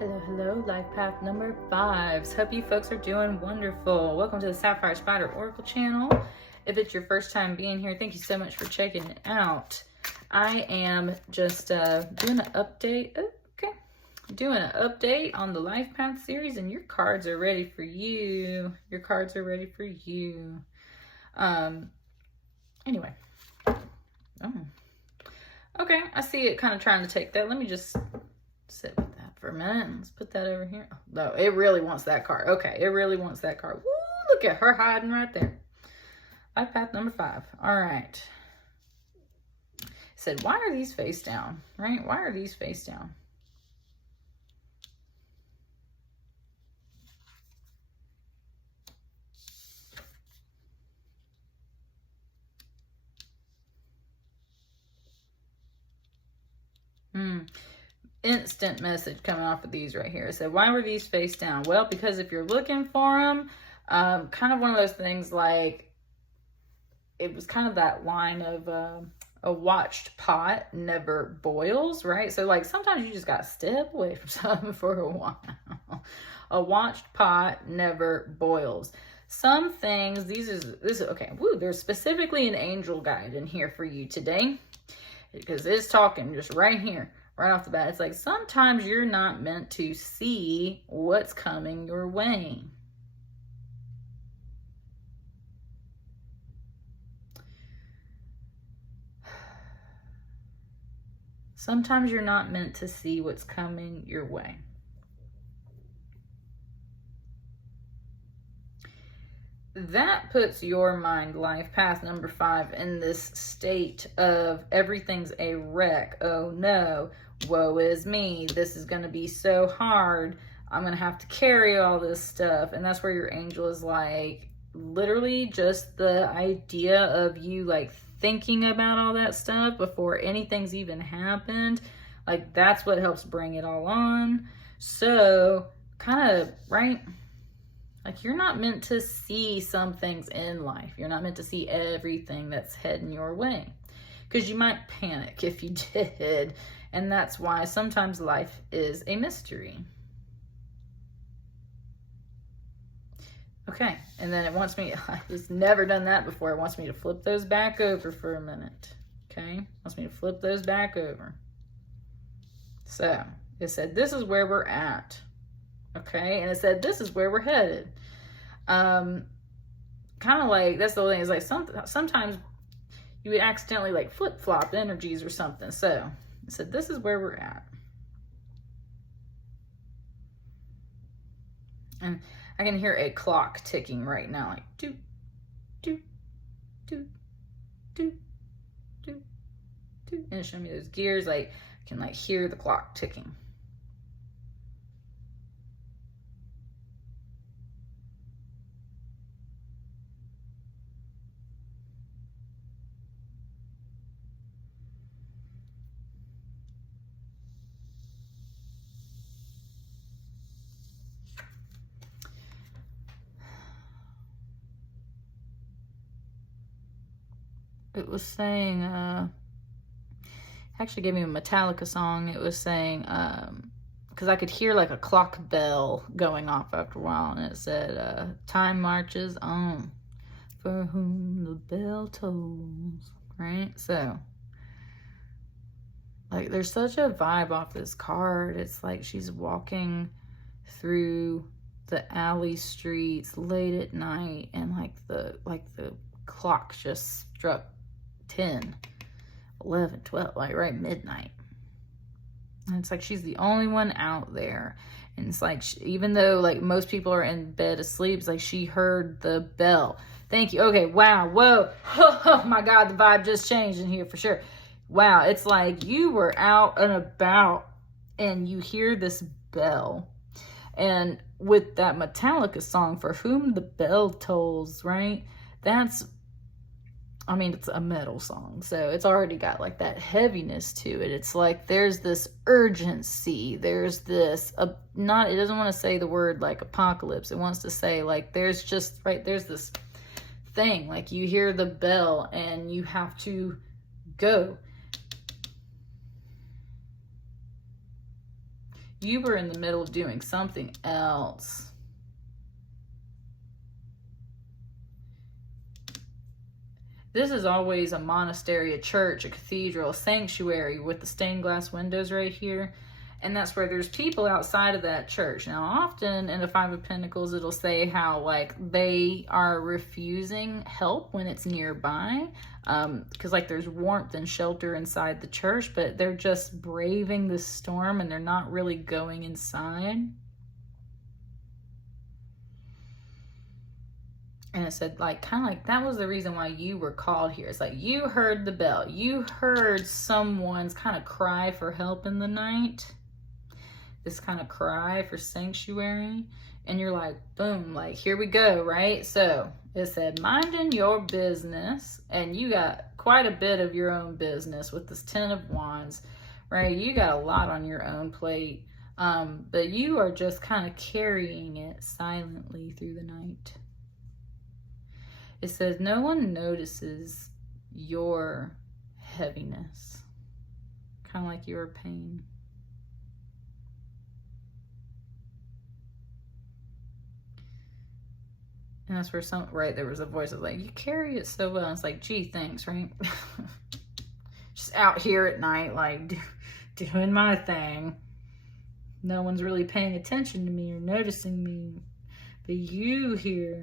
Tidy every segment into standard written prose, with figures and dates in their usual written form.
Hello, hello, life path number 5. Hope you folks are doing wonderful. Welcome to the Sapphire Spider Oracle channel. If it's your first time being here, thank you so much for checking it out. I am just doing an update. Doing an update on the life path series, and your cards are ready for you. Your cards are ready for you. Anyway. Oh. Okay, I see it kind of trying to take that. Let me just sit with that for a minute. Let's put that over here. No, it really wants that card. Okay, it really wants that card. Woo, look at her hiding right there. Life path number 5. All right. It said, why are these face down? Right? Why are these face down? Instant message coming off of these right here. It said, why were these face down? Well, because if you're looking for them, kind of one of those things like, it was kind of that line of a watched pot never boils, right? So like sometimes you just got to step away from something for a while. A watched pot never boils. Some things, this is okay. Woo, there's specifically an angel guide in here for you today, because it's talking just right here. Right off the bat, it's like sometimes you're not meant to see what's coming your way. Sometimes you're not meant to see what's coming your way. That puts your mind, life path number 5, in this state of everything's a wreck. Oh no, woe is me. This is going to be so hard. I'm going to have to carry all this stuff. And that's where your angel is like, literally just the idea of you like thinking about all that stuff before anything's even happened. Like that's what helps bring it all on. So kind of, right? Like you're not meant to see some things in life. You're not meant to see everything that's heading your way, because you might panic if you did. And that's why sometimes life is a mystery. Okay, and then it wants me, I've never done that before. It wants me to flip those back over for a minute. Okay, it wants me to flip those back over. So it said, this is where we're at. Okay, and it said, this is where we're headed. Kind of like, that's the thing, is like sometimes you would accidentally like flip-flop energies or something. So it said, this is where we're at. And I can hear a clock ticking right now, like doot, doot, doot, doot, doot, doot. And it's showing me those gears, like I can like hear the clock ticking. It was saying, actually gave me a Metallica song. It was saying, because I could hear like a clock bell going off after a while, and it said, time marches on for whom the bell tolls, right? So, like, there's such a vibe off this card. It's like she's walking through the alley streets late at night, and like the clock just struck 10, 11, 12, like right midnight. And it's like she's the only one out there. And it's like, even though like most people are in bed asleep, it's like she heard the bell. Thank you. Okay, wow, whoa. Oh my God, the vibe just changed in here for sure. Wow, it's like you were out and about and you hear this bell. And with that Metallica song, for whom the bell tolls, right? That's, I mean, it's a metal song, so it's already got like that heaviness to it. It's like there's this urgency. There's this, it doesn't want to say the word like apocalypse. It wants to say like there's just, right, there's this thing, like you hear the bell and you have to go. You were in the middle of doing something else. This is always a monastery, a church, a cathedral, a sanctuary with the stained glass windows right here. And that's where there's people outside of that church. Now, often in the Five of Pentacles, it'll say how, like, they are refusing help when it's nearby. Because, like, there's warmth and shelter inside the church, but they're just braving the storm and they're not really going inside. And it said, like, kind of like that was the reason why you were called here. It's like you heard the bell. You heard someone's kind of cry for help in the night. This kind of cry for sanctuary. And you're like, boom, like, here we go, right? So it said, minding your business. And you got quite a bit of your own business with this Ten of Wands, right? You got a lot on your own plate. But you are just kind of carrying it silently through the night. It says, no one notices your heaviness. Kind of like your pain. And that's where right, there was a voice that was like, you carry it so well. And it's like, gee, thanks, right? Just out here at night, like, doing my thing. No one's really paying attention to me or noticing me. But you hear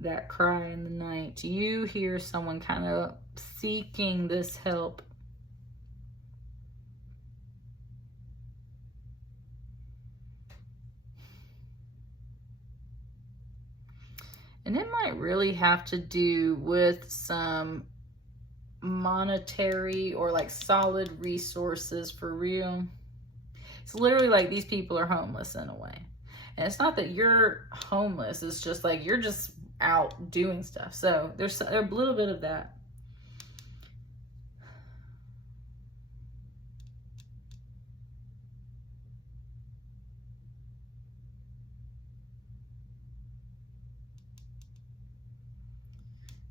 that cry in the night. You hear someone kind of seeking this help. And it might really have to do with some monetary or like solid resources for real. It's literally like these people are homeless in a way. And it's not that you're homeless. It's just like you're just out doing stuff. So there's a little bit of that.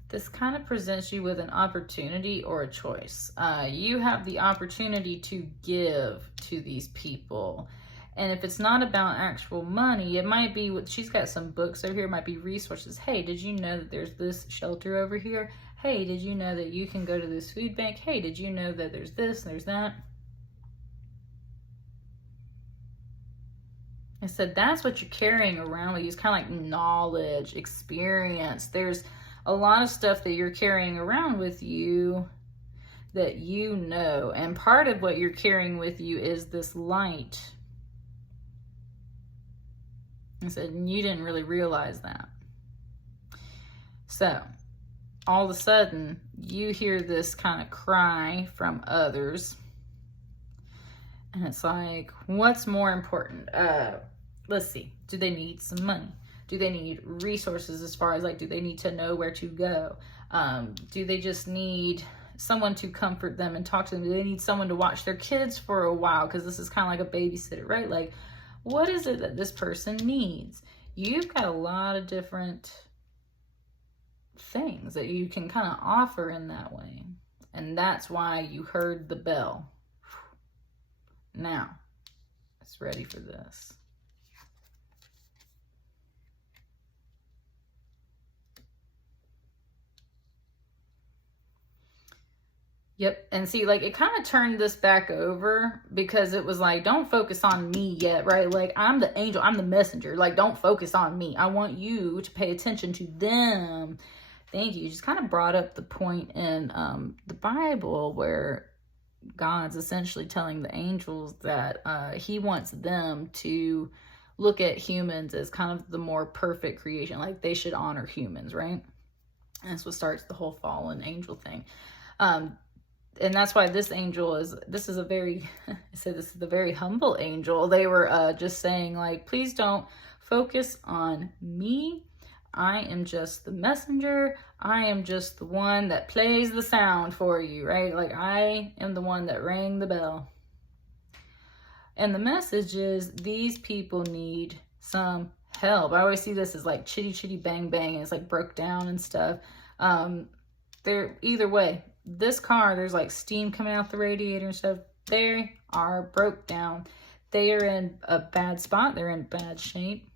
This kind of presents you with an opportunity or a choice. You have the opportunity to give to these people. And if it's not about actual money, it might be what she's got some books over here. It might be resources. Hey, did you know that there's this shelter over here? Hey, did you know that you can go to this food bank? Hey, did you know that there's this and there's that? I said that's what you're carrying around with you. It's kind of like knowledge, experience. There's a lot of stuff that you're carrying around with you that you know. And part of what you're carrying with you is this light. I said, and you didn't really realize that. So, all of a sudden, you hear this kind of cry from others. And it's like, what's more important? Let's see. Do they need some money? Do they need resources as far as like, do they need to know where to go? Do they just need someone to comfort them and talk to them? Do they need someone to watch their kids for a while? Because this is kind of like a babysitter, right? Like, what is it that this person needs? You've got a lot of different things that you can kind of offer in that way. And that's why you heard the bell. Now, it's ready for this. Yep, and see, like, it kind of turned this back over because it was like, don't focus on me yet, right? Like, I'm the angel, I'm the messenger. Like, don't focus on me. I want you to pay attention to them. Thank you. Just kind of brought up the point in the Bible where God's essentially telling the angels that he wants them to look at humans as kind of the more perfect creation. Like, they should honor humans, right? And that's what starts the whole fallen angel thing. And that's why this angel this is a very, I said this is the very humble angel. They were just saying like, please don't focus on me. I am just the messenger. I am just the one that plays the sound for you, right? Like, I am the one that rang the bell. And the message is these people need some help. I always see this as like chitty chitty bang bang, and it's like broke down and stuff. They're either way. This car, there's like steam coming out the radiator and stuff. They are broke down. They are in a bad spot. They're in bad shape.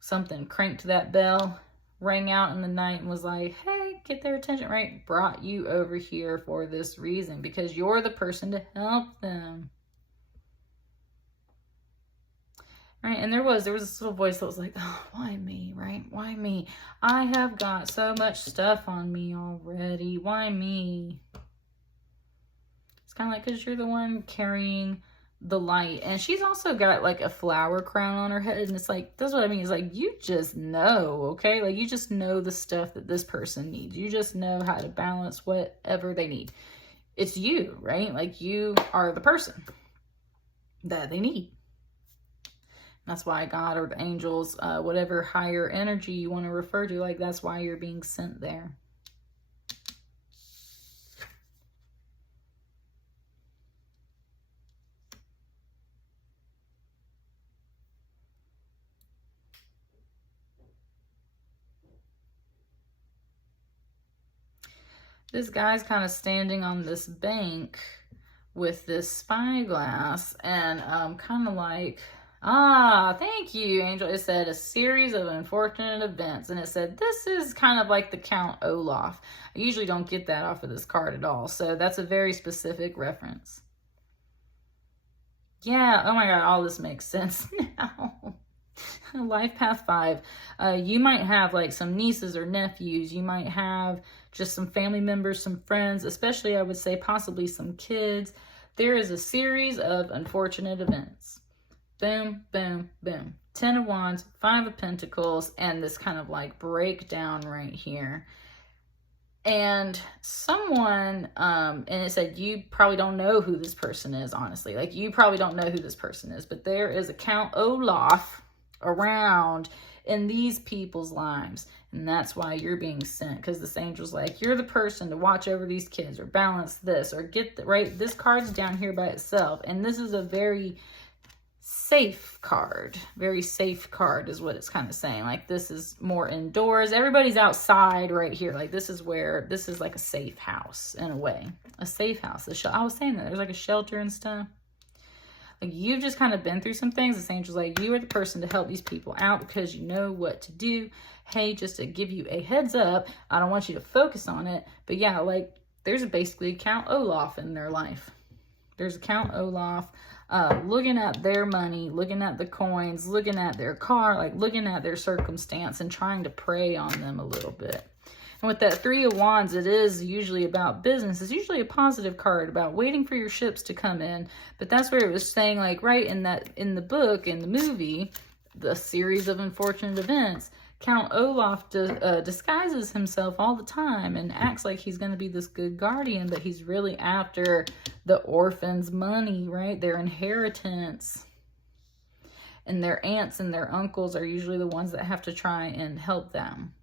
Something cranked that bell, rang out in the night and was like, hey, get their attention, right? Brought you over here for this reason because you're the person to help them. Right? And there was this little voice that was like, oh, why me, right? Why me? I have got so much stuff on me already. Why me? It's kind of like, because you're the one carrying the light. And she's also got like a flower crown on her head. And it's like, that's what I mean. It's like, you just know, okay? Like, you just know the stuff that this person needs. You just know how to balance whatever they need. It's you, right? Like, you are the person that they need. That's why God or the angels, whatever higher energy you want to refer to, like, that's why you're being sent there. This guy's kind of standing on this bank with this spyglass and kind of like, ah, thank you, Angel. It said a series of unfortunate events. And it said, this is kind of like the Count Olaf. I usually don't get that off of this card at all. So that's a very specific reference. Yeah, oh my God, all this makes sense now. Life Path 5. You might have like some nieces or nephews. You might have just some family members, some friends, especially I would say possibly some kids. There is a series of unfortunate events. Boom, boom, boom. 10 of Wands, 5 of Pentacles, and this kind of like breakdown right here. And someone, and it said, you probably don't know who this person is, honestly. Like, you probably don't know who this person is, but there is a Count Olaf around in these people's lives. And that's why you're being sent, because this angel's like, you're the person to watch over these kids or balance this or get the, right? This card's down here by itself. And this is a very safe card. Very safe card is what it's kind of saying. Like, this is more indoors. Everybody's outside right here. Like, this is where, this is like a safe house in a way. A safe house. I was saying that there's like a shelter and stuff. Like, you've just kind of been through some things. This angel's like, you are the person to help these people out because you know what to do. Hey, just to give you a heads up, I don't want you to focus on it. But yeah, like, there's basically a Count Olaf in their life. There's a Count Olaf looking at their money, looking at the coins, looking at their car, like looking at their circumstance and trying to prey on them a little bit. And with that 3 of Wands, it is usually about business. It's usually a positive card about waiting for your ships to come in. But that's where it was saying, like, right in the book, in the movie, the series of unfortunate events, Count Olaf disguises himself all the time and acts like he's going to be this good guardian, but he's really after the orphans' money, right? Their inheritance. And their aunts and their uncles are usually the ones that have to try and help them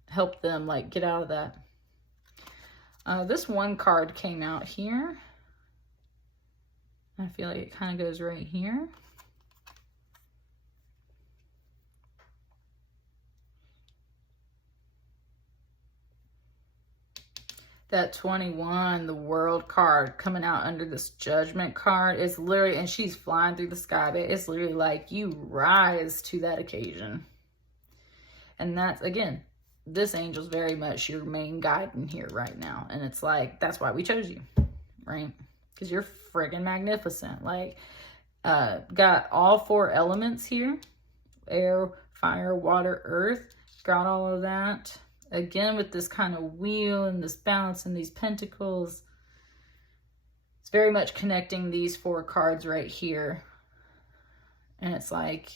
like get out of that. This one card came out here. I feel like it kind of goes right here. That 21, the World card coming out under this Judgment card, is literally, and she's flying through the sky, but it's literally like you rise to that occasion. And that's, again, this angel's very much your main guide in here right now. And it's like, that's why we chose you, right? Because you're friggin' magnificent. Like, got all 4 elements here. Air, fire, water, earth. Got all of that. Again, with this kind of wheel and this balance and these pentacles. It's very much connecting these 4 cards right here. And it's like,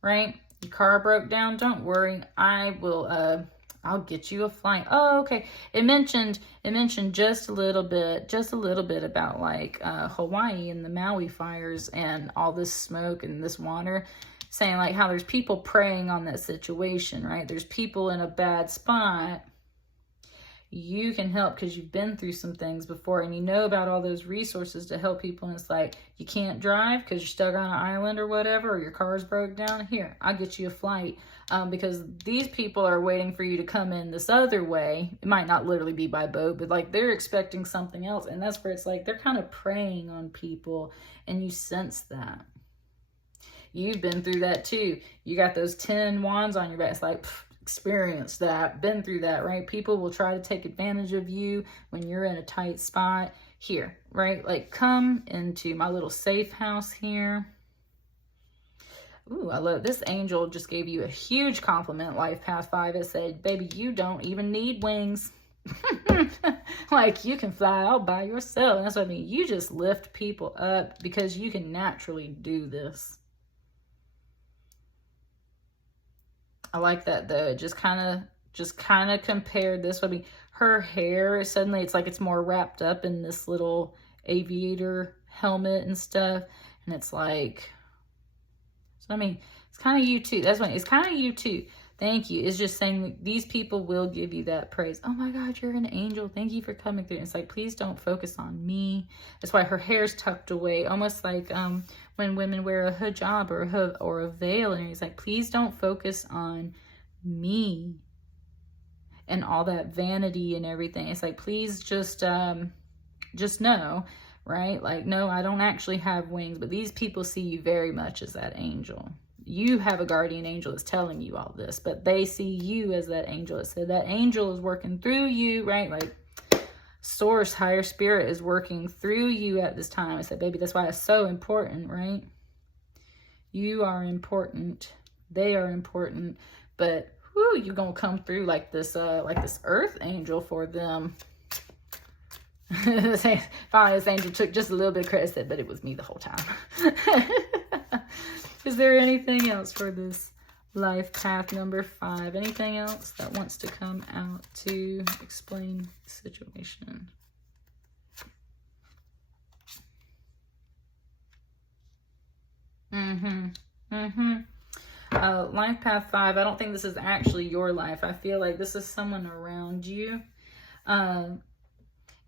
right? Your car broke down. Don't worry. I will, I'll get you a flight. Oh, okay. It mentioned just a little bit about like Hawaii and the Maui fires and all this smoke and this water, saying like how there's people preying on that situation, right? There's people in a bad spot. You can help because you've been through some things before and you know about all those resources to help people. And it's like, you can't drive because you're stuck on an island or whatever, or your car's broke down. Here, I'll get you a flight. because these people are waiting for you to come in this other way. It might not literally be by boat, but like they're expecting something else. And that's where it's like they're kind of preying on people, and you sense that. You've been through that too. You got those 10 wands on your back. It's like, experienced that, been through that, right? People will try to take advantage of you when you're in a tight spot here, right? Like, come into my little safe house here. Ooh, I love this. Angel just gave you a huge compliment, Life Path 5. It said, baby, you don't even need wings. Like, you can fly all by yourself. And that's what I mean. You just lift people up because you can naturally do this. I like that though. Just kind of compared this. I mean, her hair suddenly, it's like it's more wrapped up in this little aviator helmet and stuff, and it's like, so I mean, it's kind of you too. That's what it's kind of you too. Thank you. It's just saying these people will give you that praise. Oh my God, you're an angel. Thank you for coming through. And it's like, please don't focus on me. That's why her hair's tucked away, almost like when women wear a hijab or a veil. And he's like, please don't focus on me and all that vanity and everything. It's like, please just know, right? Like, no, I don't actually have wings, but these people see you very much as that angel. You have a guardian angel that's telling you all this, but they see you as that angel. It said that angel is working through you, right? Like, source, higher spirit is working through you at this time. I said, baby, that's why it's so important, right? You are important. They are important. But whoo, you're gonna come through like this earth angel for them. Finally, this angel took just a little bit of credit, said, but it was me the whole time. Is there anything else for this life path number 5? Anything else that wants to come out to explain the situation? Life path 5. I don't think this is actually your life. I feel like this is someone around you.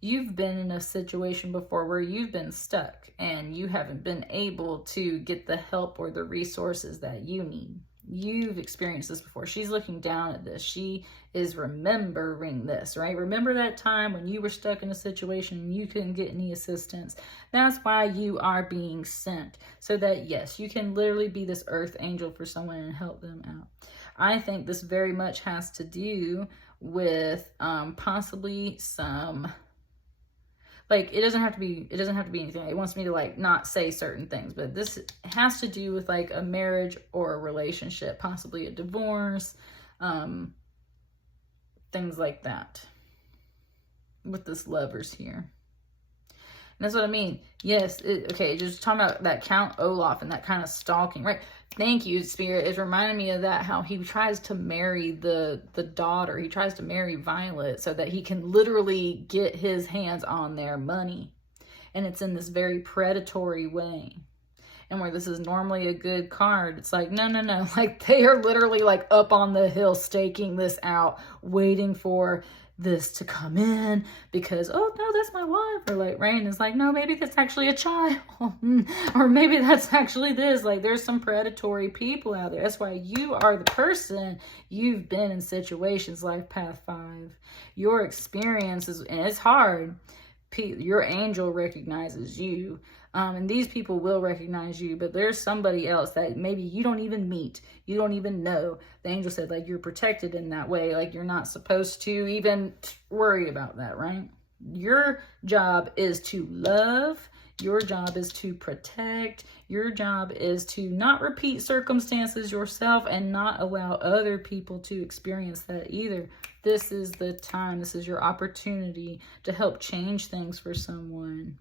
You've been in a situation before where you've been stuck and you haven't been able to get the help or the resources that you need. You've experienced this before. She's looking down at this. She is remembering this, right? Remember that time when you were stuck in a situation and you couldn't get any assistance? That's why you are being sent. So that, yes, you can literally be this earth angel for someone and help them out. I think this very much has to do with possibly some... Like, it doesn't have to be anything. It wants me to, like, not say certain things. But this has to do with, like, a marriage or a relationship. Possibly a divorce. Things like that. With this lovers here. And that's what I mean. Yes, okay, just talking about that Count Olaf and that kind of stalking, right? Thank you, Spirit. It's reminding me of that, how he tries to marry the daughter. He tries to marry Violet so that he can literally get his hands on their money. And it's in this very predatory way. And where this is normally a good card, it's like, no. Like, they are literally, like, up on the hill staking this out, waiting for this to come in because, oh no, that's my wife. Or like Rain is like, no, maybe that's actually a child. Or maybe that's actually this. Like, there's some predatory people out there. That's why you are the person. You've been in situations like Path 5. Your experiences, and it's hard. Your angel recognizes you. And these people will recognize you, but there's somebody else that maybe you don't even meet. You don't even know. The angel said, like, you're protected in that way. Like, you're not supposed to even worry about that, right? Your job is to love. Your job is to protect. Your job is to not repeat circumstances yourself and not allow other people to experience that either. This is the time. This is your opportunity to help change things for someone.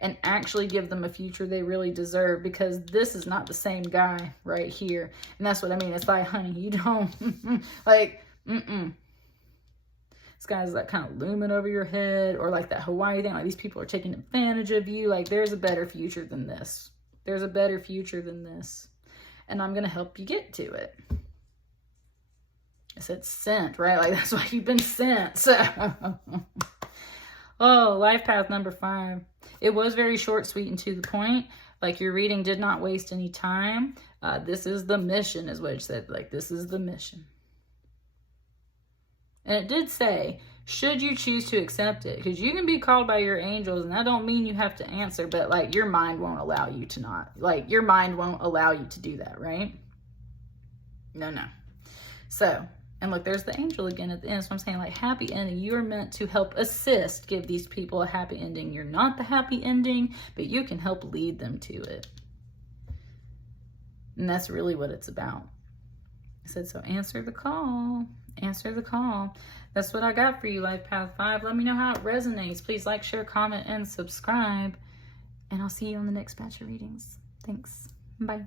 And actually give them a future they really deserve, because this is not the same guy right here. And that's what I mean. It's like, honey, you don't, like, This guy's like kind of looming over your head, or like that Hawaii thing. Like, these people are taking advantage of you. Like, there's a better future than this. There's a better future than this. And I'm going to help you get to it. I said sent, right? Like, that's why you've been sent. So, oh, life path number 5. It was very short, sweet, and to the point. Like your reading did not waste any time. This is the mission is what it said. Like this is the mission. And it did say, should you choose to accept it, because you can be called by your angels and that don't mean you have to answer, but like your mind won't allow you to not, like your mind won't allow you to do that, right? No. So, and look, there's the angel again at the end. So I'm saying like happy ending. You are meant to help assist, give these people a happy ending. You're not the happy ending, but you can help lead them to it. And that's really what it's about. I said, so answer the call. Answer the call. That's what I got for you, Life Path 5. Let me know how it resonates. Please like, share, comment, and subscribe. And I'll see you on the next batch of readings. Thanks. Bye.